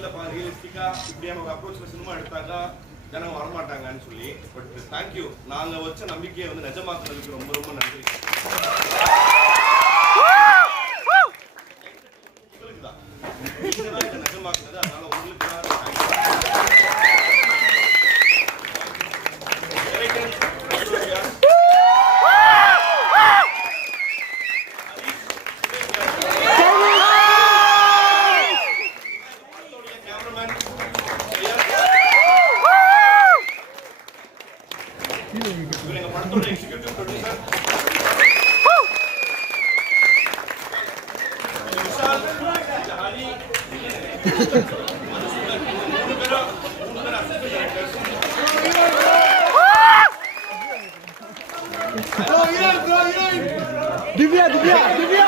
இல்லப்பா ரியலிஸ்டிக்கா இப்படியான ஒரு அப்ரோச்ல சினிமா எடுத்தாக்கா ஜனங்க வரமாட்டாங்கன்னு சொல்லி. பட் தேங்க்யூ, நாங்க வச்ச நம்பிக்கையை வந்து நிஜமாக்குறதுக்கு ரொம்ப ரொம்ப நன்றி. உங்களுக்கு தான் நீங்க தான் இதை நிஜமாக்குனது, அதனால உங்களுக்கு தான் எக்ஸிக்யூட்டிவ் ப்ரொடியூசர் விஷால், ஹரி, மூணு பேரும் அசிஸ்டன்ட் டைரக்டர்ஸ். திவ்யா திவ்யா திவ்யா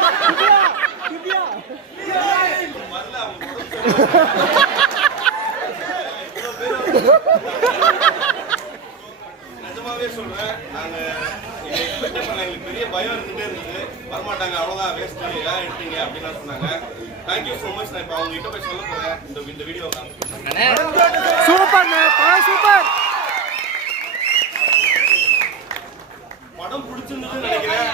திவ்யா வரல அவங்க நிஜமாவே சொல்றேன், நாங்க எக்ஸ்பெக்ட் பண்ணல, எங்களுக்கு பெரிய பயம் இருந்துட்டே இருந்தது, வரமாட்டாங்க அவ்வளவுதான் வேஸ்ட் ஏன் எடுத்தீங்க அப்படின்னு சொன்னாங்க. Thank you so much. நான் இப்போ அவங்க கிட்ட போய் சொல்ல போறேன் இந்த வீடியோ. Super super. படம் பிடிச்சிருந்ததுன்னு நினைக்கிறேன்.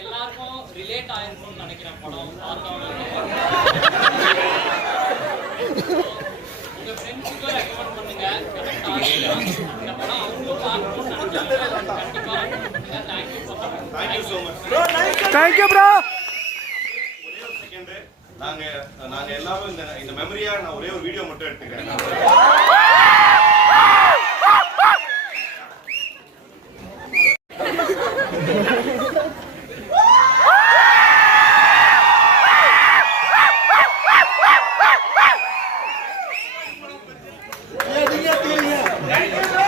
எல்லாருக்கும் ரிலேட் ஆயிருக்கும்னு நினைக்கிறேன் படம். உங்க ஃப்ரெண்ட்ஸுக்கும் ரெக்கமெண்ட் பண்ணுங்க. இந்த படம் அவங்களும் பார்க்கணும்னு நினைக்கிறேன். கண்டிப்பா thank you so much. Thank you bro. ஒரே ஒரு செகண்ட், நாங்க எல்லாரும் இந்த மெமரியா நான் ஒரே ஒரு வீடியோ மட்டும் எடுத்துக்கிறேன். திவ்யா திவ்யா